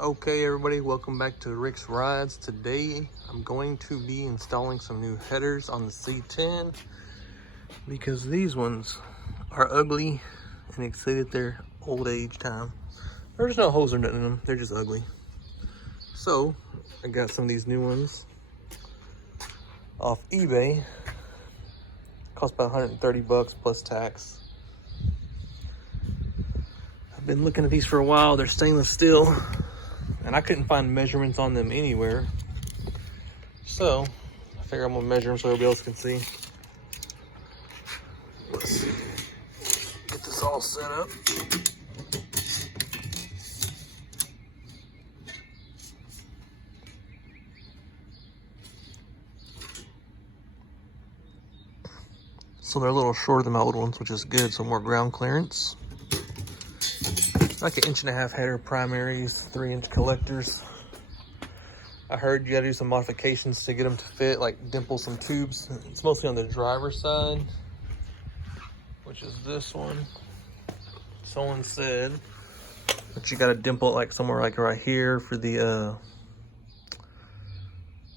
Okay everybody, welcome back to Rick's Rides. Today I'm going to be installing some new headers on the C10 because these ones are ugly and exceeded their old age time. There's no holes or nothing in them, they're just ugly. So I got some of these new ones off eBay. Cost about 130 bucks plus tax. I've been looking at these for a while. They're stainless steel and I couldn't find measurements on them anywhere. So I figure I'm gonna measure them so everybody else can see. Let's get this all set up. So they're a little shorter than my old ones, which is good, so more ground clearance. Like an 1.5 inch header primaries, 3-inch collectors. I heard you gotta do some modifications to get them to fit, like dimple some tubes. It's mostly on the driver's side, which is this one. Someone said that you gotta dimple it like somewhere like right here for the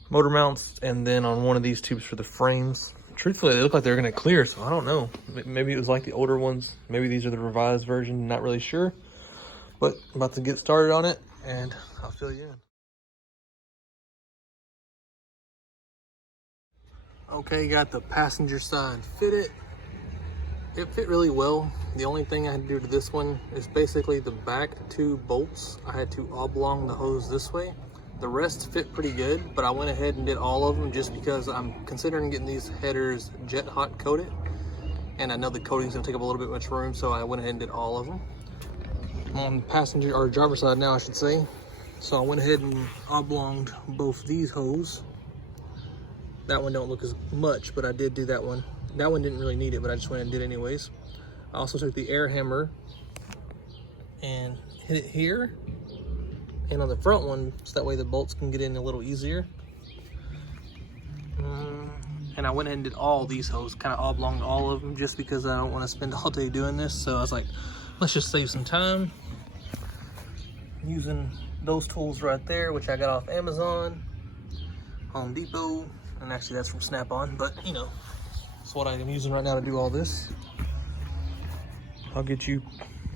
motor mounts, and then on one of these tubes for the frames. Truthfully, they look like they're gonna clear, so I don't know. Maybe it was like the older ones. Maybe these are the revised version, not really sure. But I'm about to get started on it, and I'll fill you in. Okay, got the passenger side fitted. It fit really well. The only thing I had to do to this one is basically the back 2 bolts. I had to oblong the hose this way. The rest fit pretty good, but I went ahead and did all of them just because I'm considering getting these headers jet hot coated. And I know the coating's gonna take up a little bit much room, so I went ahead and did all of them. I'm on the passenger or driver side now, I should say. So I went ahead and oblonged both these hoses. That one don't look as much, but I did do that one. That one didn't really need it, but I just went and did it anyways. I also took the air hammer and hit it here and on the front one, so that way the bolts can get in a little easier. And I went ahead and did all these hoses, kind of oblonged all of them, just because I don't want to spend all day doing this. So I was like, let's just save some time using those tools right there, which I got off Amazon, Home Depot, and actually that's from Snap-on, but you know, it's what I'm using right now to do all this. I'll get you.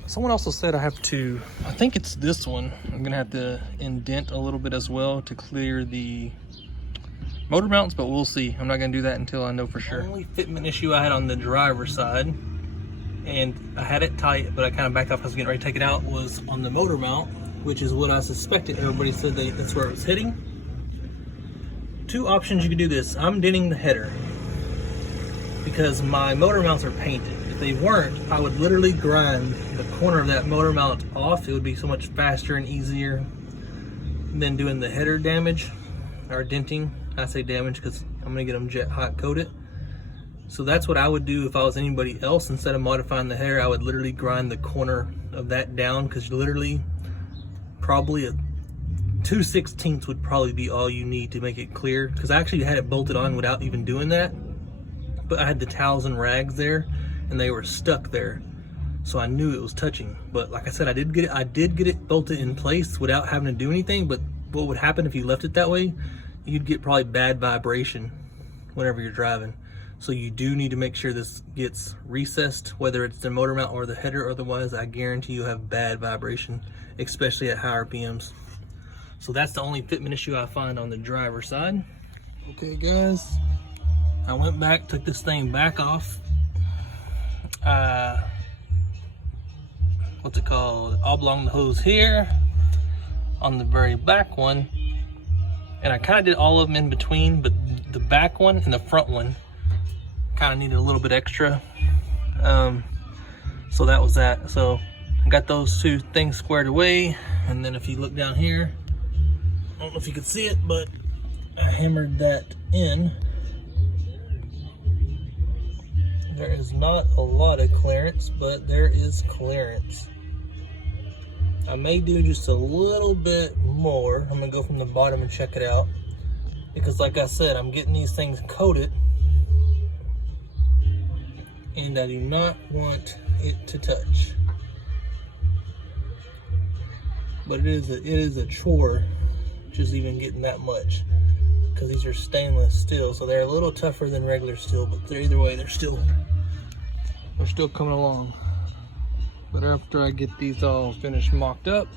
Someone also said I have to, I think it's this one, I'm gonna have to indent a little bit as well to clear the motor mounts, but we'll see. I'm not gonna do that until I know for sure. The only fitment issue I had on the driver's side, and I had it tight, but I kind of backed off, I was getting ready to take it out, was on the motor mount, which is what I suspected. Everybody said that's where it was hitting. 2 options you could do this. I'm denting the header because my motor mounts are painted. If they weren't, I would literally grind the corner of that motor mount off. It would be so much faster and easier than doing the header damage or denting. I say damage because I'm gonna get them jet hot coated. So that's what I would do if I was anybody else. Instead of modifying the header, I would literally grind the corner of that down, because literally probably a 2/16 would probably be all you need to make it clear, because I actually had it bolted on without even doing that, but I had the towels and rags there and they were stuck there, so I knew it was touching. But like I said, I did get it bolted in place without having to do anything. But what would happen if you left it that way, you'd get probably bad vibration whenever you're driving. So you do need to make sure this gets recessed, whether it's the motor mount or the header. Otherwise, I guarantee you'll have bad vibration, especially at higher RPMs. So that's the only fitment issue I find on the driver's side. Okay guys, I went back, took this thing back off. What's it called? Oblong the hose here on the very back one. And I kind of did all of them in between, but the back one and the front one kind of needed a little bit extra. So that was that. So I got those 2 things squared away. And then if you look down here, I don't know if you can see it, but I hammered that in. There is not a lot of clearance, but there is clearance. I may do just a little bit more. I'm gonna go from the bottom and check it out, because like I said, I'm getting these things coated and I do not want it to touch. but it is a chore just even getting that much, because these are stainless steel, so they're a little tougher than regular steel, but either way they're still coming along. But after I get these all finished mocked up,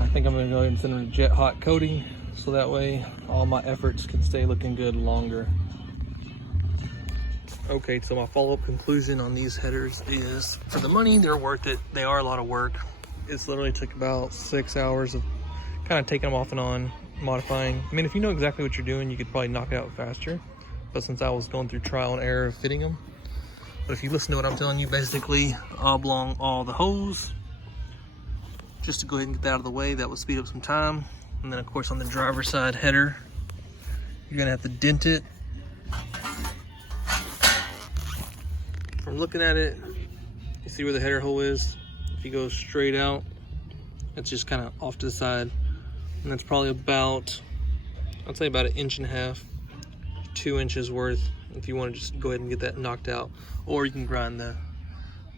I think I'm gonna go ahead and send them to jet hot coating, so that way all my efforts can stay looking good longer. Okay, so my follow-up conclusion on these headers is, for the money, they're worth it. They are a lot of work. It's literally took about 6 hours of kind of taking them off and on, modifying. I mean, if you know exactly what you're doing, you could probably knock it out faster. But since I was going through trial and error of fitting them, but if you listen to what I'm telling you, basically oblong all the hose, just to go ahead and get that out of the way. That will speed up some time. And then of course on the driver's side header, you're gonna have to dent it. From looking at it, you see where the header hole is. If you go straight out, it's just kind of off to the side. And that's probably about, I'd say about 1.5 inches, 2 inches worth, if you want to just go ahead and get that knocked out. Or you can grind the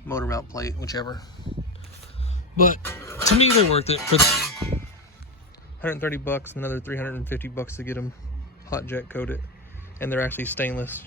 motor mount plate, whichever. But to me, they're worth it for the 130 bucks, another 350 bucks to get them hot jet coated. And they're actually stainless.